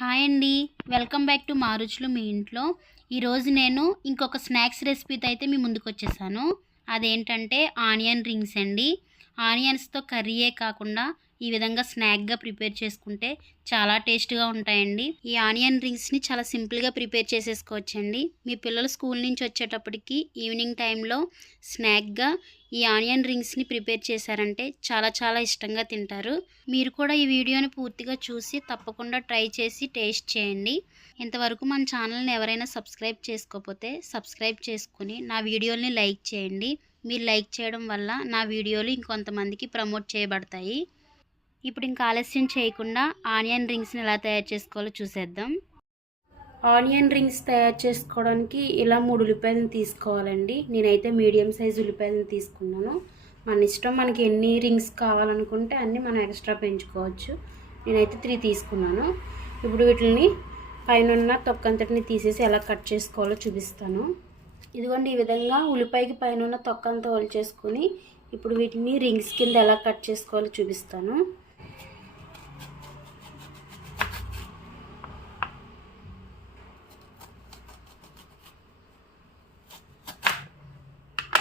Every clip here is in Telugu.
హాయ్ అండి. వెల్కమ్ బ్యాక్ టు మారుచులు మీ ఇంట్లో. ఈరోజు నేను ఇంకొక స్నాక్స్ రెసిపీతో అయితే మీ ముందుకు వచ్చేసాను. అదేంటంటే ఆనియన్ రింగ్స్ అండి. ఆనియన్స్తో కర్రీయే కాకుండా ఈ విధంగా స్నాక్గా ప్రిపేర్ చేసుకుంటే చాలా టేస్ట్గా ఉంటాయండి. ఈ ఆనియన్ రింగ్స్ని చాలా సింపుల్గా ప్రిపేర్ చేసేసుకోవచ్చండి. మీ పిల్లలు స్కూల్ నుంచి వచ్చేటప్పటికి ఈవినింగ్ టైంలో స్నాక్గా ఈ ఆనియన్ రింగ్స్ని ప్రిపేర్ చేశారంటే చాలా చాలా ఇష్టంగా తింటారు. మీరు కూడా ఈ వీడియోని పూర్తిగా చూసి తప్పకుండా ట్రై చేసి టేస్ట్ చేయండి. ఇంతవరకు మన ఛానల్ని ఎవరైనా సబ్స్క్రైబ్ చేసుకోకపోతే సబ్స్క్రైబ్ చేసుకుని నా వీడియోని లైక్ చేయండి. మీరు లైక్ చేయడం వల్ల నా వీడియోలు ఇంకొంతమందికి ప్రమోట్ చేయబడతాయి. ఇప్పుడు ఇంకా ఆలస్యం చేయకుండా ఆనియన్ రింగ్స్ని ఎలా తయారు చేసుకోవాలో చూసేద్దాం. ఆనియన్ రింగ్స్ తయారు చేసుకోవడానికి ఇలా మూడు ఉల్లిపాయలను తీసుకోవాలండి. నేనైతే మీడియం సైజ్ ఉల్లిపాయలను తీసుకున్నాను. మన ఇష్టం మనకి ఎన్ని రింగ్స్ కావాలనుకుంటే అన్నీ మనం ఎక్స్ట్రా పెంచుకోవచ్చు. నేనైతే త్రీ తీసుకున్నాను. ఇప్పుడు వీటిని పైన తొక్కంతటిని తీసేసి ఎలా కట్ చేసుకోవాలో చూపిస్తాను. ఇదిగోండి ఈ విధంగా ఉల్లిపాయకి పైన ఉన్న తొక్కంతా చేసుకొని ఇప్పుడు వీటిని రింగ్స్ కింద ఎలా కట్ చేసుకోవాలో చూపిస్తాను.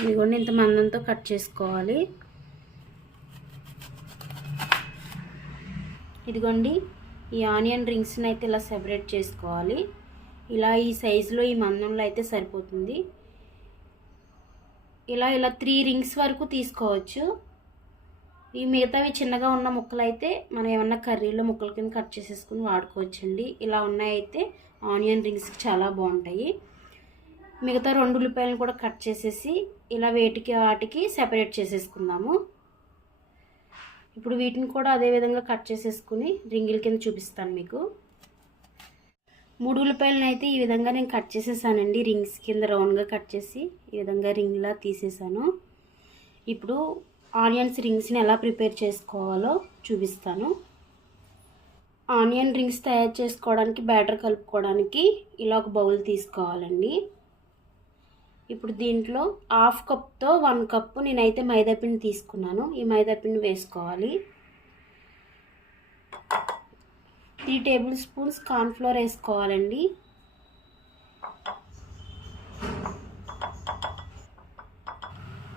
ఇదిగోండి ఇంత మందంతో కట్ చేసుకోవాలి. ఇదిగోండి ఈ ఆనియన్ రింగ్స్ని అయితే ఇలా సెపరేట్ చేసుకోవాలి. ఇలా ఈ సైజులో ఈ మందంలో అయితే సరిపోతుంది. ఇలా ఇలా త్రీ రింగ్స్ వరకు తీసుకోవచ్చు. ఈ మిగతావి చిన్నగా ఉన్న ముక్కలు అయితే మనం ఏమన్నా కర్రీలో ముక్కల కింద కట్ చేసేసుకుని వాడుకోవచ్చండి. ఇలా ఉన్నాయైతే ఆనియన్ రింగ్స్కి చాలా బాగుంటాయి. మిగతా రెండు ఉల్లిపాయలను కూడా కట్ చేసేసి ఇలా వేటికి వాటికి సెపరేట్ చేసేసుకుందాము. ఇప్పుడు వీటిని కూడా అదే విధంగా కట్ చేసేసుకుని రింగిల్ కింద చూపిస్తాను మీకు. మూడు ఉల్లిపాయలను అయితే ఈ విధంగా నేను కట్ చేసేసానండి. రింగ్స్ కింద రౌండ్గా కట్ చేసి ఈ విధంగా రింగ్లా తీసేసాను. ఇప్పుడు ఆనియన్స్ రింగ్స్ని ఎలా ప్రిపేర్ చేసుకోవాలో చూపిస్తాను. ఆనియన్ రింగ్స్ తయారు చేసుకోవడానికి బ్యాటర్ కలుపుకోవడానికి ఇలా ఒక బౌల్ తీసుకోవాలండి. ఇప్పుడు దీంట్లో హాఫ్ కప్తో వన్ కప్పు నేనైతే మైదాపిండి తీసుకున్నాను. ఈ మైదాపిండి వేసుకోవాలి. త్రీ టేబుల్ స్పూన్స్ కార్న్ఫ్లోర్ వేసుకోవాలండి.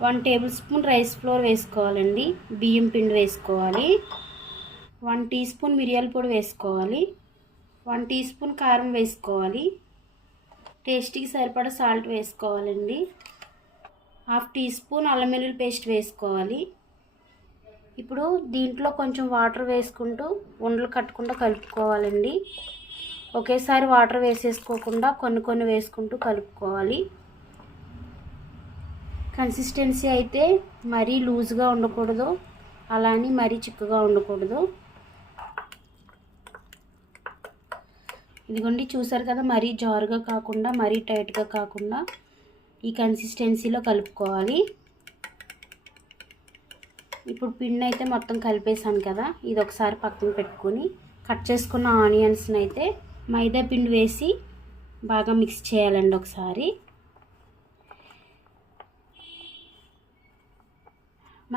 One table spoon rice flour వేసుకోవాలండి. బియ్యం పిండి వేసుకోవాలి. వన్ టీ స్పూన్ మిరియాల పొడి వేసుకోవాలి. వన్ టీ స్పూన్ కారం వేసుకోవాలి. టేస్ట్కి సరిపడా సాల్ట్ వేసుకోవాలండి. హాఫ్ టీ స్పూన్ అల్లం వెల్లుల్లి పేస్ట్ వేసుకోవాలి. ఇప్పుడు దీంట్లో కొంచెం వాటర్ వేసుకుంటూ ఉండలు కట్టకుండా కలుపుకోవాలండి. ఒకేసారి వాటర్ వేసేసుకోకుండా కొన్ని కొన్ని వేసుకుంటూ కలుపుకోవాలి. కన్సిస్టెన్సీ అయితే మరీ లూజ్గా ఉండకూడదు. అలా అని మరీ చిక్కగా ఉండకూడదు. ఇదిగోండి చూసారు కదా మరీ జారుగా కాకుండా మరీ టైట్గా కాకుండా ఈ కన్సిస్టెన్సీలో కలుపుకోవాలి. ఇప్పుడు పిండి అయితే మొత్తం కలిపేసాను కదా ఇది ఒకసారి పక్కన పెట్టుకొని కట్ చేసుకున్న ఆనియన్స్ని అయితే మైదా పిండి వేసి బాగా మిక్స్ చేయాలండి ఒకసారి.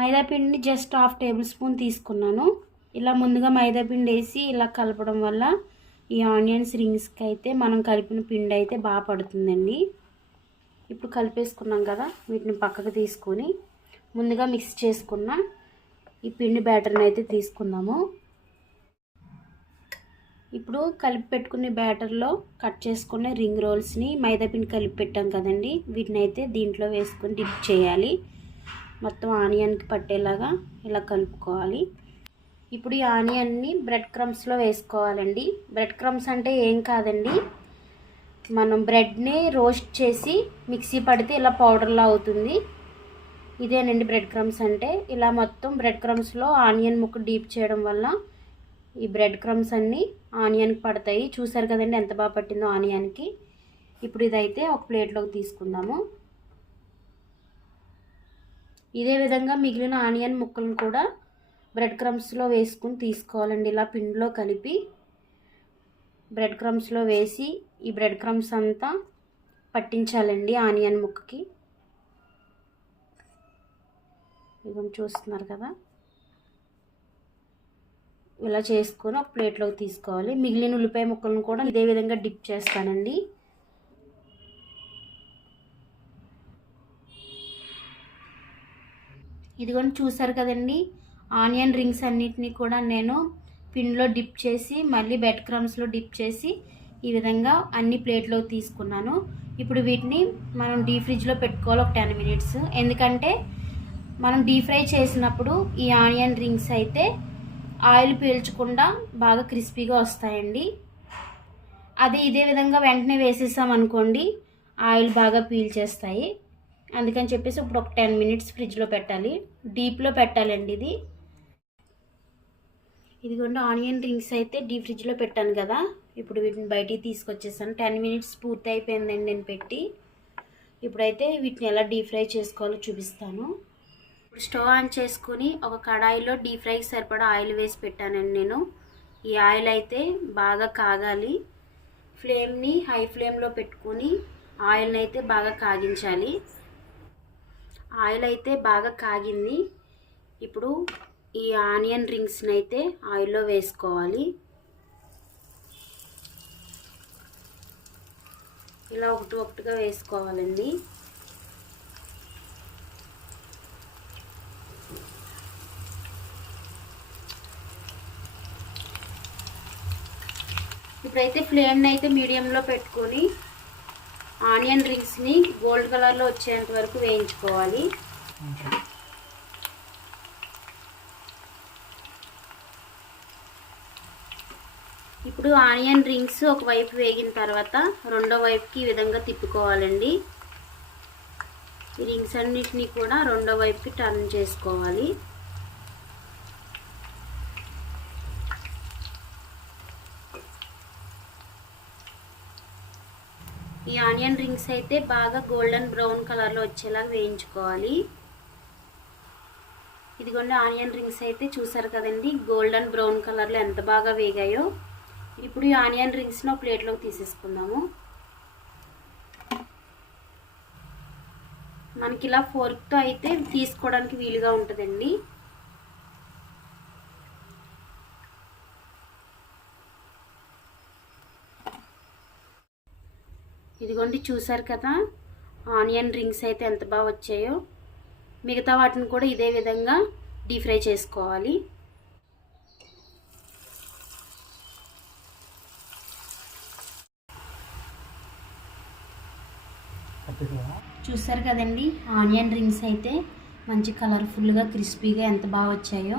మైదా పిండిని జస్ట్ హాఫ్ టేబుల్ స్పూన్ తీసుకున్నాను. ఇలా ముందుగా మైదా పిండి వేసి ఇలా కలపడం వల్ల ఈ ఆనియన్స్ రింగ్స్కి అయితే మనం కలిపిన పిండి అయితే బాగా పడుతుందండి. ఇప్పుడు కలిపేసుకున్నాం కదా వీటిని పక్కకు తీసుకొని ముందుగా మిక్స్ చేసుకున్న ఈ పిండి బ్యాటర్ని అయితే తీసుకుందాము. ఇప్పుడు కలిపి పెట్టుకునే బ్యాటర్లో కట్ చేసుకునే రింగ్ రోల్స్ని మైదా పిండి కలిపి పెట్టాం కదండి వీటిని అయితే దీంట్లో వేసుకొని డిప్ చేయాలి. మొత్తం ఆనియన్కి పట్టేలాగా ఇలా కలుపుకోవాలి. ఇప్పుడు ఈ ఆనియన్ని బ్రెడ్ క్రమ్స్లో వేసుకోవాలండి. బ్రెడ్ క్రమ్స్ అంటే ఏం కాదండి. మనం బ్రెడ్ని రోస్ట్ చేసి మిక్సీ పడితే ఇలా పౌడర్లా అవుతుంది. ఇదేనండి బ్రెడ్ క్రమ్స్ అంటే. ఇలా మొత్తం బ్రెడ్ క్రమ్స్లో ఆనియన్ ముక్క డీప్ చేయడం వల్ల ఈ బ్రెడ్ క్రమ్స్ అన్నీ ఆనియన్కి పడతాయి. చూసారు కదండి ఎంత బాగా పట్టిందో ఆనియన్కి. ఇప్పుడు ఇదైతే ఒక ప్లేట్లోకి తీసుకుందాము. ఇదే విధంగా మిగిలిన ఆనియన్ ముక్కలను కూడా బ్రెడ్ క్రమ్స్లో వేసుకుని తీసుకోవాలండి. ఇలా పిండిలో కలిపి బ్రెడ్ క్రమ్స్లో వేసి ఈ బ్రెడ్ క్రమ్స్ అంతా పట్టించాలండి ఆనియన్ ముక్కకి. ఇవన్నీ చూస్తున్నారు కదా. ఇలా చేసుకొని ఒక ప్లేట్లోకి తీసుకోవాలి. మిగిలిన ఉల్లిపాయ ముక్కలను కూడా ఇదే విధంగా డిప్ చేస్తానండి. ఇదిగోండి చూసారు కదండి. ఆనియన్ రింగ్స్ అన్నిటినీ కూడా నేను పిన్లో డిప్ చేసి మళ్ళీ బెడ్ క్రమ్స్లో డిప్ చేసి ఈ విధంగా అన్ని ప్లేట్లో తీసుకున్నాను. ఇప్పుడు వీటిని మనం డీ ఫ్రిడ్జ్లో పెట్టుకోవాలి ఒక టెన్ మినిట్స్. ఎందుకంటే మనం డీప్ ఫ్రై చేసినప్పుడు ఈ ఆనియన్ రింగ్స్ అయితే ఆయిల్ పీల్చకుండా బాగా క్రిస్పీగా వస్తాయండి. అదే ఇదే విధంగా వెంటనే వేసేసాం అనుకోండి ఆయిల్ బాగా పీల్చేస్తాయి. అందుకని చెప్పేసి ఇప్పుడు ఒక టెన్ మినిట్స్ ఫ్రిడ్జ్లో పెట్టాలి. డీప్లో పెట్టాలండి ఇది. ఇదిగోండి ఆనియన్ రింగ్స్ అయితే డీప్ ఫ్రిడ్జ్లో పెట్టాను కదా. ఇప్పుడు వీటిని బయటికి తీసుకొచ్చేసాను. టెన్ మినిట్స్ పూర్తి అయిపోయిందండి నేను పెట్టి. ఇప్పుడైతే వీటిని ఎలా డీప్ ఫ్రై చేసుకోవాలో చూపిస్తాను. ఇప్పుడు స్టవ్ ఆన్ చేసుకుని ఒక కడాయిలో డీప్ ఫ్రైకి సరిపడా ఆయిల్ వేసి పెట్టానండి నేను. ఈ ఆయిల్ అయితే బాగా కాగాలి. ఫ్లేమ్ని హై ఫ్లేమ్లో పెట్టుకుని ఆయిల్ని అయితే బాగా కాగించాలి. ఆయిల్ అయితే బాగా కాగింది. ఇప్పుడు ఈ ఆనియన్ రింగ్స్ని అయితే ఆయిల్లో వేసుకోవాలి. ఇలా ఒకటి ఒకటిగా వేసుకోవాలండి. ఇప్పుడైతే ఫ్లేమ్ని అయితే మీడియంలో పెట్టుకొని ఆనియన్ రింగ్స్ని గోల్డ్ కలర్లో వచ్చేంత వరకు వేయించుకోవాలి. ఇప్పుడు ఆనియన్ రింగ్స్ ఒకవైపు వేగిన తర్వాత రెండో వైపుకి ఈ విధంగా తిప్పుకోవాలండి. ఈ రింగ్స్ అన్నిటినీ కూడా రెండో వైపుకి టర్న్ చేసుకోవాలి. ఈ ఆనియన్ రింగ్స్ అయితే బాగా గోల్డెన్ బ్రౌన్ కలర్లో వచ్చేలాగా వేయించుకోవాలి. ఇదిగోండి ఆనియన్ రింగ్స్ అయితే చూసారు కదండి గోల్డెన్ బ్రౌన్ కలర్లో ఎంత బాగా వేగాయో. ఇప్పుడు ఈ ఆనియన్ రింగ్స్ని ఒక ప్లేట్లోకి తీసేసుకుందాము. మనకి ఇలా ఫోర్క్తో అయితే తీసుకోవడానికి వీలుగా ఉంటుందండి. ఇదిగోండి చూసారు కదా? ఆనియన్ రింగ్స్ అయితే ఎంత బాగా వచ్చాయో. మిగతా వాటిని కూడా ఇదే విధంగా డీప్ ఫ్రై చేసుకోవాలి. చూసారు కదండి? ఆనియన్ రింగ్స్ అయితే మంచి కలర్ఫుల్గా క్రిస్పీగా ఎంత బాగా వచ్చాయో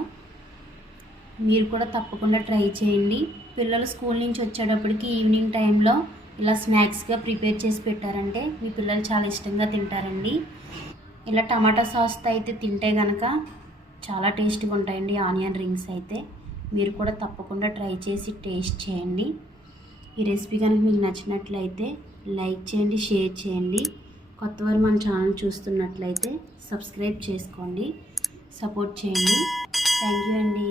మీరు కూడా తప్పకుండా ట్రై చేయండి. పిల్లలు స్కూల్ నుంచి వచ్చేటప్పటికి ఈవినింగ్ టైంలో ఇలా స్నాక్స్గా ప్రిపేర్ చేసి పెట్టారంటే మీ పిల్లలు చాలా ఇష్టంగా తింటారండి. ఇలా టమాటా సాస్తో అయితే తింటే కనుక చాలా టేస్ట్గా ఉంటాయండి ఆనియన్ రింగ్స్ అయితే. మీరు కూడా తప్పకుండా ట్రై చేసి టేస్ట్ చేయండి. ఈ రెసిపీ కనుక మీకు నచ్చినట్లయితే లైక్ చేయండి షేర్ చేయండి. కొత్తవారు మన ఛానల్ చూస్తున్నట్లయితే సబ్స్క్రైబ్ చేసుకోండి. సపోర్ట్ చేయండి. థ్యాంక్ యూ అండి.